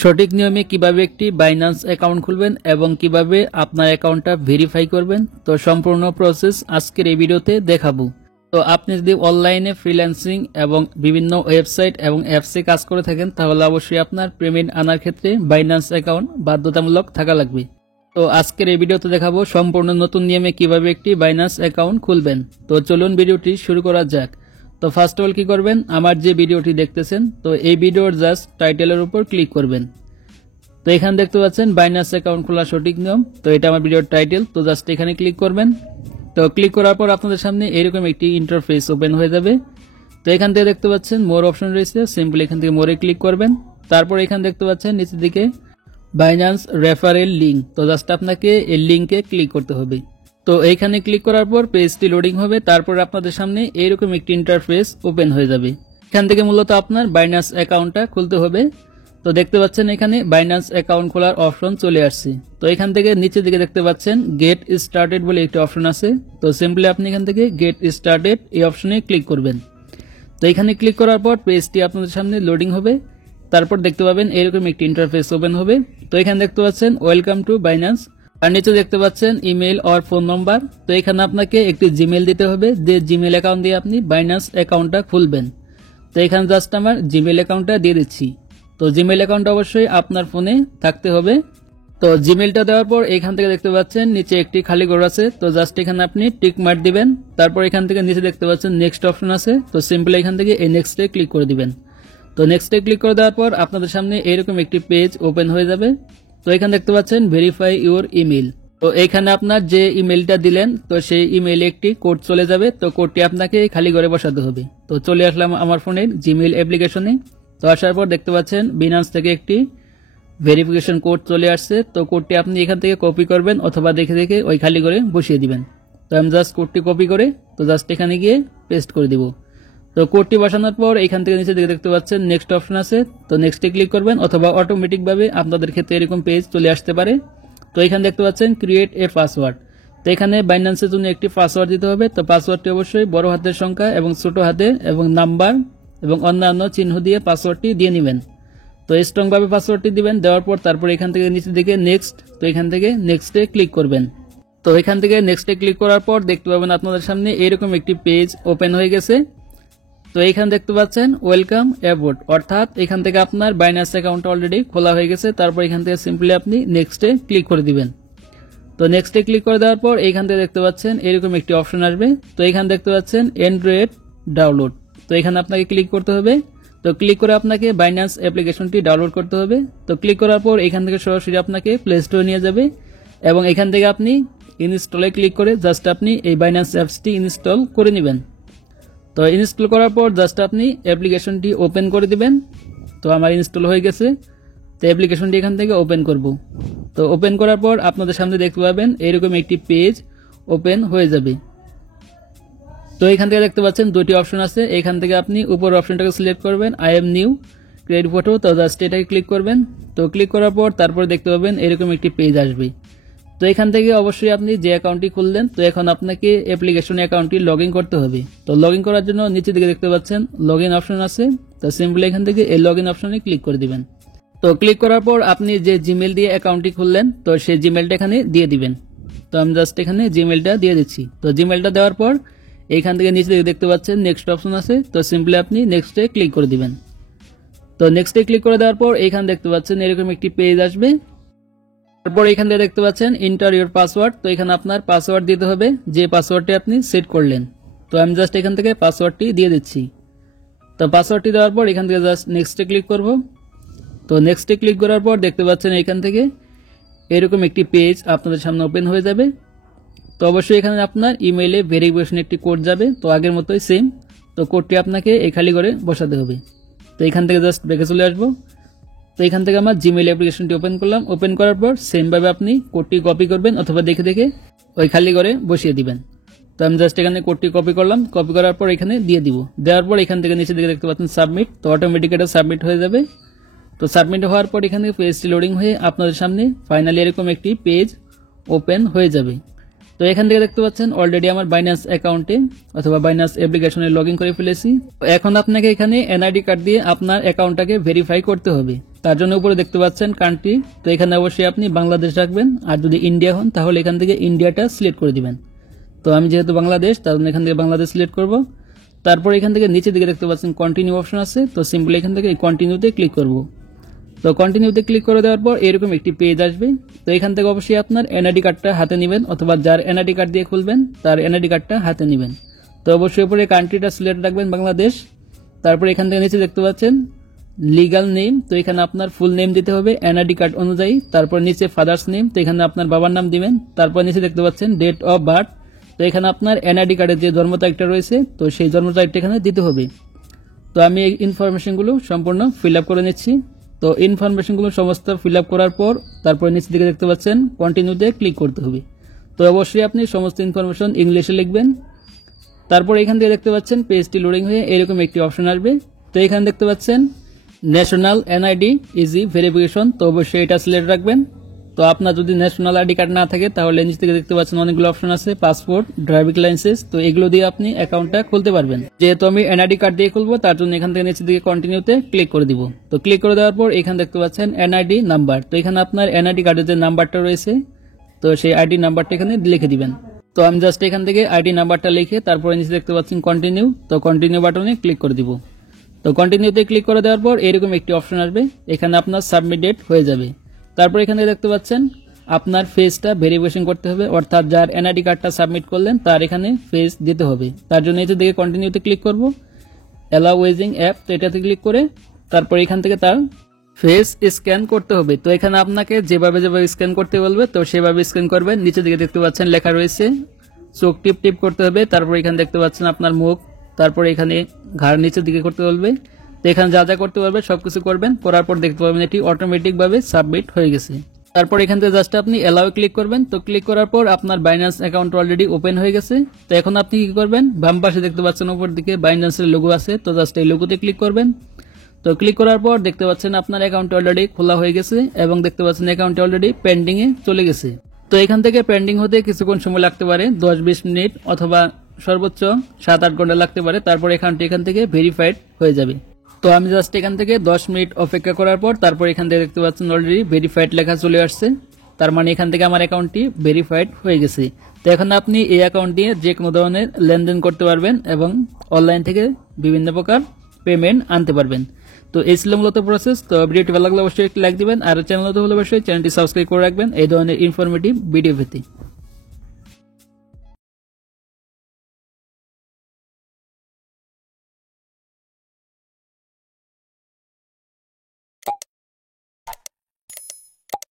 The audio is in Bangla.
সঠিক নিয়মে কিভাবে একটি বাইন্যান্স অ্যাকাউন্ট খুলবেন এবং কিভাবে আপনার অ্যাকাউন্টটা ভেরিফাই করবেন, তো সম্পূর্ণ প্রসেস আজকের এই ভিডিওতে দেখাবো। তো আপনি যদি অনলাইনে ফ্রিল্যান্সিং এবং বিভিন্ন ওয়েবসাইট এবং অ্যাপসে কাজ করে থাকেন, তাহলে অবশ্যই আপনার পেমেন্ট আনার ক্ষেত্রে বাইন্যান্স অ্যাকাউন্ট বাধ্যতামূলক থাকা লাগবে। তো আজকের এই ভিডিওতে দেখাবো সম্পূর্ণ নতুন নিয়মে কিভাবে একটি বাইন্যান্স অ্যাকাউন্ট খুলবেন। তো চলুন ভিডিওটি শুরু করা যাক। তো ফার্স্ট অফ অল কি করবেন, আমার যে ভিডিওটি দেখতেছেন, তো এই ভিডিওর জাস্ট টাইটেলের উপর ক্লিক করবেন। তো এখানে দেখতে পাচ্ছেন বাইন্যান্স অ্যাকাউন্ট খোলা সঠিক নিয়ম, তো এটা আমার ভিডিওর টাইটেল। তো জাস্ট এখানে ক্লিক করবেন। তো ক্লিক করার পর আপনাদের সামনে এরকম একটি ইন্টারফেস ওপেন হয়ে যাবে। তো এখান থেকে দেখতে পাচ্ছেন মোর অপশন রয়েছে, সিম্পলি এখান থেকে মোরে ক্লিক করবেন। তারপর এখানে দেখতে পাচ্ছেন নিচের দিকে বাইন্যান্স রেফারেল লিঙ্ক, তো জাস্ট আপনাকে এই লিঙ্কে ক্লিক করতে হবে। তো এইখানে ক্লিক করার পর পেজটি লোডিং হবে, তারপর আপনাদের সামনে এইরকম একটি ইন্টারফেস ওপেন হয়ে যাবে। এখান থেকে মূলত আপনার বাইন্যান্স অ্যাকাউন্টটা খুলতে হবে। তো দেখতে পাচ্ছেন এখানে বাইন্যান্স অ্যাকাউন্ট খোলার অপশন চলে আসছে। তো এখান থেকে নিচের দিকে দেখতে পাচ্ছেন গেট স্টার্টেড বলে একটি অপশন আছে। তো সিম্পলি আপনি এখান থেকে গেট স্টার্টেড এই অপশনে ক্লিক করবেন। তো এখানে ক্লিক করার পর পেজটি আপনাদের সামনে লোডিং হবে, তারপর দেখতে পাবেন এরকম একটি ইন্টারফেস ওপেন হবে। তো এখানে দেখতে পাচ্ছেন ওয়েলকাম টু বাইন্যান্স, আর নিচে দেখতে পাচ্ছেন ইমেল অর ফোন নাম্বার। তো এখানে আপনাকে একটি জিমেল দিতে হবে, যে জিমেল অ্যাকাউন্ট দিয়ে আপনি বাইন্যান্স অ্যাকাউন্টটা খুলবেন। তো এখানে জাস্ট আমার জিমেল অ্যাকাউন্টটা দিয়ে দিচ্ছি। তো জিমেল অ্যাকাউন্ট অবশ্যই আপনার ফোনে থাকতে হবে। তো জিমেলটা দেওয়ার পর এখান থেকে দেখতে পাচ্ছেন নিচে একটি খালি ঘর আছে, তো জাস্ট এখানে আপনি টিক মার্ক দিবেন। তারপর এখান থেকে নিচে দেখতে পাচ্ছেন নেক্সট অপশন আছে, তো সিম্পলি এখান থেকে এই নেক্সটে ক্লিক করে দিবেন। তো নেক্সটে ক্লিক করে দেওয়ার পর আপনাদের সামনে এরকম একটি পেজ ওপেন হয়ে যাবে। তো এখানে দেখতে পাচ্ছেন ভেরিফাই ইউর ইমেল। তো এখানে আপনার যে ইমেলটা দিলেন, তো সেই ইমেইলে একটি কোড চলে যাবে। তো কোডটি আপনাকে খালি ঘরে বসাতে হবে। তো চলে আসলাম আমার ফোনের জিমেল অ্যাপ্লিকেশনে। তো আসার পর দেখতে পাচ্ছেন বিনান্স থেকে একটি ভেরিফিকেশন কোড চলে আসছে। তো কোডটি আপনি এখান থেকে কপি করবেন অথবা দেখে দেখে ওই খালি ঘরে বসিয়ে দিবেন। তো আমি জাস্ট কোডটি কপি করে তো জাস্ট এখানে গিয়ে পেস্ট করে দিব। তো কোডটি বসানোর পর এখান থেকে নিচে দিকে দেখতে পাচ্ছেন নেক্সট অপশন আছে, তো নেক্সটে ক্লিক করবেন অথবা অটোমেটিকভাবে আপনাদের ক্ষেত্রে এরকম পেজ চলে আসতে পারে। তো এখানে দেখতে পাচ্ছেন ক্রিয়েট এ পাসওয়ার্ড, তো এখানে বাইন্যান্সের জন্য একটি পাসওয়ার্ড দিতে হবে। তো পাসওয়ার্ডটি অবশ্যই বড় হাতের সংখ্যা এবং ছোট হাতে এবং নাম্বার এবং অন্যান্য চিহ্ন দিয়ে পাসওয়ার্ডটি দিয়ে নেবেন। তো স্ট্রং ভাবে পাসওয়ার্ডটি দিবেন, দেওয়ার পর তারপর এখান থেকে নিচের দিকে নেক্সট, তো এখান থেকে নেক্সটে ক্লিক করবেন। তো এখান থেকে নেক্সটে ক্লিক করার পর দেখতে পাবেন আপনাদের সামনে এরকম একটি পেজ ওপেন হয়ে গেছে। তো এখানে দেখতে পাচ্ছেন ওয়েলকাম অ্যাবোর্ড, অর্থাৎ এখান থেকে আপনার বাইন্যান্স অ্যাকাউন্ট অলরেডি খোলা হয়ে গেছে। তারপর এখান থেকে সিম্পলি আপনি নেক্সটে ক্লিক করে দিবেন। তো নেক্সটে ক্লিক করে দেওয়ার পর এইখান থেকে দেখতে পাচ্ছেন এরকম একটি অপশন আসবে। তো এখানে দেখতে পাচ্ছেন অ্যান্ড্রয়েড ডাউনলোড, তো এখানে আপনাকে ক্লিক করতে হবে। তো ক্লিক করে আপনাকে বাইন্যান্স অ্যাপ্লিকেশনটি ডাউনলোড করতে হবে। তো ক্লিক করার পর এখান থেকে সরাসরি আপনাকে প্লে স্টোরে নিয়ে যাবে এবং এখান থেকে আপনি ইনস্টলে ক্লিক করে জাস্ট আপনি এই বাইন্যান্স অ্যাপসটি ইনস্টল করে নেবেন। তো ইনস্টল করার পর জাস্ট আপনি অ্যাপ্লিকেশনটি ওপেন করে দিবেন। তো আমার ইনস্টল হয়ে গেছে। তো অ্যাপ্লিকেশনটি এখান থেকে ওপেন করব। তো ওপেন করার পর আপনাদের সামনে দেখতে পাবেন এরকম একটি পেজ ওপেন হয়ে যাবে। তো এখান থেকে দেখতে পাচ্ছেন দুটি অপশন আছে, এখান থেকে আপনি উপর অপশনটাকে সিলেক্ট করবেন I am new create photo, তো জাস্ট এটাকে ক্লিক করবেন। তো ক্লিক করার পর তারপর দেখতে পাবেন এরকম একটি পেজ আসবে। তো এখান থেকে অবশ্যই আপনি যে অ্যাকাউন্টটি খুললেন, তো এখন আপনাকে অ্যাপ্লিকেশন অ্যাকাউন্টটি লগ ইন করতে হবে। তো লগ ইন করার জন্য নিচের দিকে দেখতে পাচ্ছেন লগ ইন অপশন আছে, তো সিম্পলি এখান থেকে এই লগ ইন অপশনে ক্লিক করে দিবেন। তো ক্লিক করার পর আপনি যে জিমেল দিয়ে অ্যাকাউন্টটি খুললেন, তো সেই জিমেলটা এখানে দিয়ে দিবেন। তো আমি জাস্ট এখানে জিমেলটা দিয়ে দিচ্ছি। তো জিমেলটা দেওয়ার পর এইখান থেকে নিচে দিকে দেখতে পাচ্ছেন নেক্সট অপশন আছে, তো সিম্পলি আপনি নেক্সটে ক্লিক করে দিবেন। তো নেক্সটে ক্লিক করে দেওয়ার পর এইখানে দেখতে পাচ্ছেন এরকম একটি পেজ আসবে। তারপর এখান থেকে দেখতে পাচ্ছেন এন্টার ইউর পাসওয়ার্ড, তো এখানে আপনার পাসওয়ার্ড দিতে হবে যে পাসওয়ার্ডটি আপনি সেট করলেন। তো আমি জাস্ট এখান থেকে পাসওয়ার্ডটি দিয়ে দিচ্ছি। তো পাসওয়ার্ডটি দেওয়ার পর এখান থেকে জাস্ট নেক্সটে ক্লিক করব। তো নেক্সটে ক্লিক করার পর দেখতে পাচ্ছেন এখান থেকে এরকম একটি পেজ আপনাদের সামনে ওপেন হয়ে যাবে। তো অবশ্যই এখানে আপনার ইমেইলে ভেরিফিকেশন একটি কোড যাবে, তো আগের মতোই সেম। তো কোডটি আপনাকে এই খালি করে বসাতে হবে। তো এখান থেকে জাস্ট ব্যাকে চলে আসবো। তো এখান থেকে আমার জিমেইল অ্যাপ্লিকেশনটি ওপেন করলাম। ওপেন করার পর সেমভাবে আপনি কোডটি কপি করবেন অথবা দেখে দেখে ওই খালি করে বসিয়ে দিবেন। তো আমি জাস্ট এখানে কোডটি কপি করলাম, কপি করার পর এখানে দিয়ে দিব। দেওয়ার পর এখান থেকে নিচে দিকে দেখতে পাচ্ছেন সাবমিট, তো অটোমেটিক এটা সাবমিট হয়ে যাবে। তো সাবমিট হওয়ার পর এখানে পেজটি লোডিং হয়ে আপনাদের সামনে ফাইনালি এরকম একটি পেজ ওপেন হয়ে যাবে। তো এখান থেকে দেখতে পাচ্ছেন অলরেডি আমার বাইন্যান্স অ্যাকাউন্টে অথবা বাইন্যান্স অ্যাপ্লিকেশনে লগ ইন করে ফেলেছি। তো এখন আপনাকে এখানে এনআইডি কার্ড দিয়ে আপনার অ্যাকাউন্টটাকে ভেরিফাই করতে হবে। তার জন্য উপরে দেখতে পাচ্ছেন কান্ট্রি, তো এখানে অবশ্যই আপনি বাংলাদেশ রাখবেন, আর যদি ইন্ডিয়া হন তাহলে এখান থেকে ইন্ডিয়াটা সিলেক্ট করে দিবেন। তো আমি যেহেতু বাংলাদেশ, তার জন্য এখান থেকে বাংলাদেশ সিলেক্ট করব। তারপর এখান থেকে নিচের দিকে দেখতে পাচ্ছেন কন্টিনিউ অপশন আছে, তো সিম্পলি এখান থেকে এই কন্টিনিউতে ক্লিক করব। তো কন্টিনিউতে ক্লিক করে দেওয়ার পর এরকম একটি পেজ আসবে। তো এখান থেকে অবশ্যই আপনার এনআইডি কার্ডটা হাতে নেবেন, অথবা যার এনআইডি কার্ড দিয়ে খুলবেন তার এনআইডি কার্ডটা হাতে নেবেন। তো অবশ্যই উপরে কান্ট্রিটা সিলেক্ট রাখবেন বাংলাদেশ। তারপর এখান থেকে নিচে দেখতে পাচ্ছেন লিগাল নেম, তো এখানে আপনার ফুল নেম দিতে হবে এনআইডি কার্ড অনুযায়ী। তারপর নিচে ফাদার্স নেম, তো এখানে আপনার বাবার নাম দিবেন। তারপর নিচে দেখতে পাচ্ছেন ডেট অফ বার্থ, তো এখানে আপনার এনআইডি কার্ডের যে জন্ম তারিখটা রয়েছে তো সেই জন্ম তারিখটা এখানে দিতে হবে। তো আমি এই ইনফরমেশনগুলো সম্পূর্ণ ফিল আপ করে নিচ্ছি। তো ইনফরমেশনগুলো সমস্ত ফিল আপ করার পর তারপর নিচের দিকে দেখতে পাচ্ছেন কন্টিনিউতে ক্লিক করতে হবে। তো অবশ্যই আপনি সমস্ত ইনফরমেশন ইংলিশে লিখবেন। তারপর এখান থেকে দেখতে পাচ্ছেন পেজটি লোডিং হয়ে এরকম একটি অপশন আসবে। তো এখানে দেখতে পাচ্ছেন ন্যাশনাল এনআইডি ইজি ভেরিফিকেশন, তো অবশ্যই এটা সিলেক্ট রাখবেন। তো আপনার যদি ন্যাশনাল আইডি কার্ড না থাকে তাহলে নিচ থেকে দেখতে পাচ্ছেন অনেকগুলো অপশন আছে, পাসপোর্ট, ড্রাইভিং লাইসেন্স, তো এগুলো দিয়ে আপনি অ্যাকাউন্টটা খুলতে পারবেন। যেহেতু আমি এনআইডি কার্ড দিয়ে খুলবো তার জন্য এখান থেকে নিচের দিকে কন্টিনিউতে ক্লিক করে দিব। তো ক্লিক করে দেওয়ার পর এখানে দেখতে পাচ্ছেন এনআইডি নাম্বার, তো এখানে আপনার এনআইডি কার্ডের যে নাম্বারটা রয়েছে তো সেই আইডি নাম্বারটা এখানে লিখে দিবেন। তো আমি জাস্ট এখান থেকে আইডি নাম্বারটা লিখে তারপরে নিচে দেখতে পাচ্ছেন কন্টিনিউ, তো কন্টিনিউ বাটনে ক্লিক করে দিব। তো কন্টিনিউতে ক্লিক করে দেওয়ার পর এরকম একটি অপশন আসবে, এখানে আপনার সাবমিটেড হয়ে যাবে। তারপর এখানে দেখতে পাচ্ছেন আপনার ফেসটা ভেরিফিকেশন করতে হবে, অর্থাৎ যার এনআইডি কার্ডটা সাবমিট করলেন তার এখানে ফেস দিতে হবে। তার জন্য নিচে দিকে কন্টিনিউতে ক্লিক করব, অ্যালাউ ওয়েজিং অ্যাপ, তো এটাতে ক্লিক করে তারপর এখান থেকে তার ফেস স্ক্যান করতে হবে। তো এখানে আপনাকে যেভাবে স্ক্যান করতে বলবে তো সেভাবে স্ক্যান করবেন। নিচে দিকে দেখতে পাচ্ছেন লেখা রয়েছে চোখ টিপ টিপ করতে হবে, তারপর এখানে দেখতে পাচ্ছেন আপনার মুখ, তারপর এখানে ঘাড় নিচের দিকে করতে বলবে। তো এখানে যা যা করতে পারবে সবকিছু করবেন, করার পর দেখতে পাবেন এটি অটোমেটিক ভাবে সাবমিট হয়ে গেছে। তারপর এখান থেকে জাস্ট আপনি অ্যালাউ ক্লিক করবেন। তো ক্লিক করার পর আপনার বাইন্যান্স অ্যাকাউন্ট অলরেডি ওপেন হয়ে গেছে। তো এখন আপনি কি করবেন, বাম পাশে দেখতে পাচ্ছেন উপর দিকে বাইন্যান্সের লোগো আছে, তো জাস্ট এই লোগোতে ক্লিক করবেন। তো ক্লিক করার পর দেখতে পাচ্ছেন আপনার অ্যাকাউন্ট অলরেডি খোলা হয়ে গেছে এবং দেখতে পাচ্ছেন অ্যাকাউন্ট অলরেডি পেন্ডিং এ চলে গেছে। তো এখান থেকে পেন্ডিং হতে কিছুক্ষণ সময় লাগতে পারে, 10-20 মিনিট অথবা সর্বোচ্চ 7-8 ঘন্টা লাগতে পারে। তারপর অ্যাকাউন্টটি এখান থেকে ভেরিফাইড হয়ে যাবে। তো আমি জাস্ট এখান থেকে 10 মিনিট অপেক্ষা করার পর তারপর এখান থেকে দেখতে পাচ্ছেন অলরেডি ভেরিফাইড লেখা চলে আসছে, তার মানে এখান থেকে আমার অ্যাকাউন্টটি ভেরিফাইড হয়ে গেছে। তো এখন আপনি এই অ্যাকাউন্ট দিয়ে যে কোনো ধরনের লেনদেন করতে পারবেন এবং অনলাইন থেকে বিভিন্ন প্রকার পেমেন্ট আনতে পারবেন। তো এই ছিল মূলত প্রসেস। তো ভিডিওটি ভালো লাগলে অবশ্যই একটি লাইক দিবেন, আর চ্যানেল হলে অবশ্যই চ্যানেলটি সাবস্ক্রাইব করে রাখবেন এই ধরনের ইনফরমেটিভ ভিডিও পেতে।